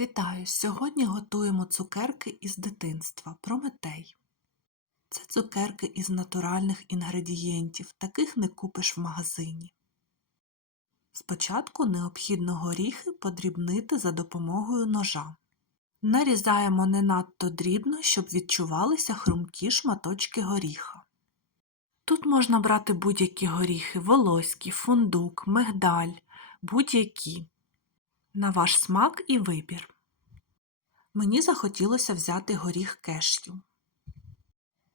Вітаю! Сьогодні готуємо цукерки із дитинства Прометей. Це цукерки із натуральних інгредієнтів, таких не купиш в магазині. Спочатку необхідно горіхи подрібнити за допомогою ножа. Нарізаємо не надто дрібно, щоб відчувалися хрумкі шматочки горіха. Тут можна брати будь-які горіхи волоські, фундук, мигдаль, будь-які на ваш смак і вибір. Мені захотілося взяти горіх кешю.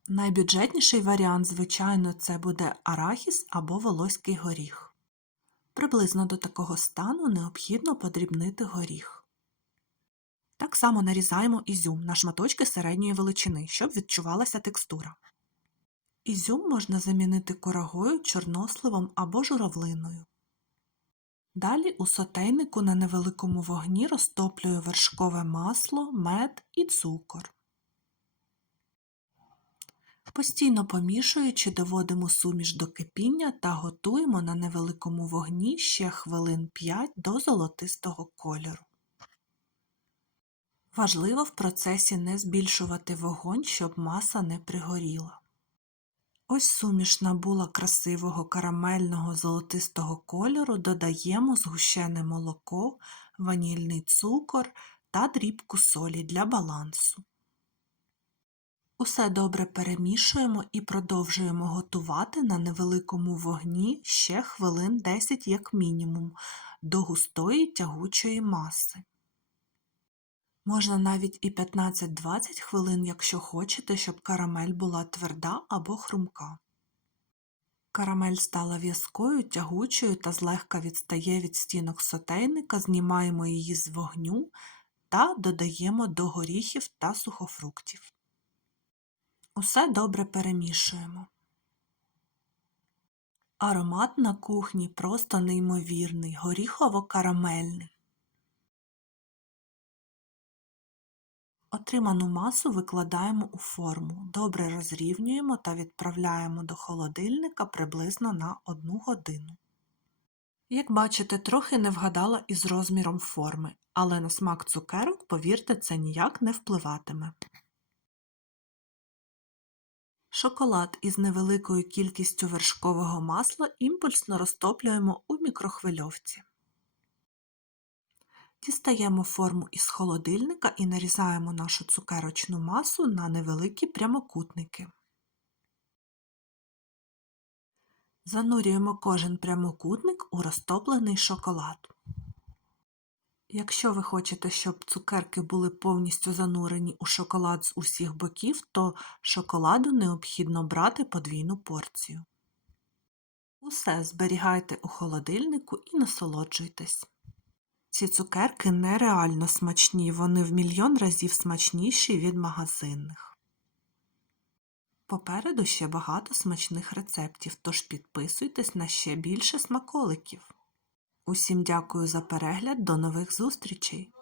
Найбюджетніший варіант, звичайно, це буде арахіс або волоський горіх. Приблизно до такого стану необхідно подрібнити горіх. Так само нарізаємо ізюм на шматочки середньої величини, щоб відчувалася текстура. Ізюм можна замінити курагою, чорносливом або журавлиною. Далі у сотейнику на невеликому вогні розтоплюю вершкове масло, мед і цукор. Постійно помішуючи, доводимо суміш до кипіння та готуємо на невеликому вогні ще хвилин 5 до золотистого кольору. Важливо в процесі не збільшувати вогонь, щоб маса не пригоріла. Ось суміш набула красивого карамельного золотистого кольору, додаємо згущене молоко, ванільний цукор та дрібку солі для балансу. Усе добре перемішуємо і продовжуємо готувати на невеликому вогні ще хвилин 10 як мінімум, до густої тягучої маси. Можна навіть і 15-20 хвилин, якщо хочете, щоб карамель була тверда або хрумка. Карамель стала в'язкою, тягучою та злегка відстає від стінок сотейника, знімаємо її з вогню та додаємо до горіхів та сухофруктів. Усе добре перемішуємо. Аромат на кухні просто неймовірний, горіхово-карамельний. Отриману масу викладаємо у форму, добре розрівнюємо та відправляємо до холодильника приблизно на 1 годину. Як бачите, трохи не вгадала із розміром форми, але на смак цукерок, повірте, це ніяк не впливатиме. Шоколад із невеликою кількістю вершкового масла імпульсно розтоплюємо у мікрохвильовці. Дістаємо форму із холодильника і нарізаємо нашу цукерочну масу на невеликі прямокутники. Занурюємо кожен прямокутник у розтоплений шоколад. Якщо ви хочете, щоб цукерки були повністю занурені у шоколад з усіх боків, то шоколаду необхідно брати подвійну порцію. Усе зберігайте у холодильнику і насолоджуйтесь. Ці цукерки нереально смачні, вони в мільйон разів смачніші від магазинних. Попереду ще багато смачних рецептів, тож підписуйтесь на ще більше смаколиків. Усім дякую за перегляд, до нових зустрічей!